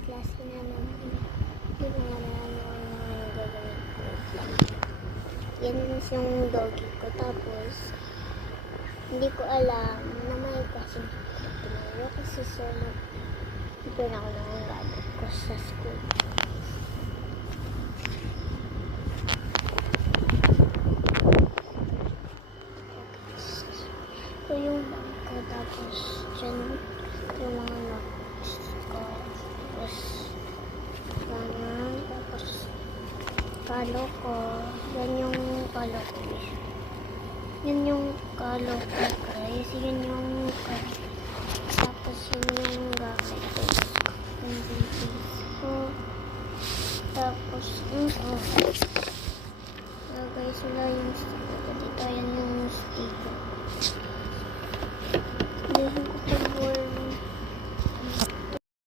klase na naman. Hindi ko nga naman yung gagawin ko. Yan yung doggy ko. Tapos, hindi ko alam na may klaseng pinayo kasi ito na ako ng gamit ko sa school. Ito yung bangko, tapos dyan yung mga notes ko, tapos ganun, tapos kalo ko, yan yung kalo ko, yan yung kalo ko guys, yan yung tapos yun yung gamit ko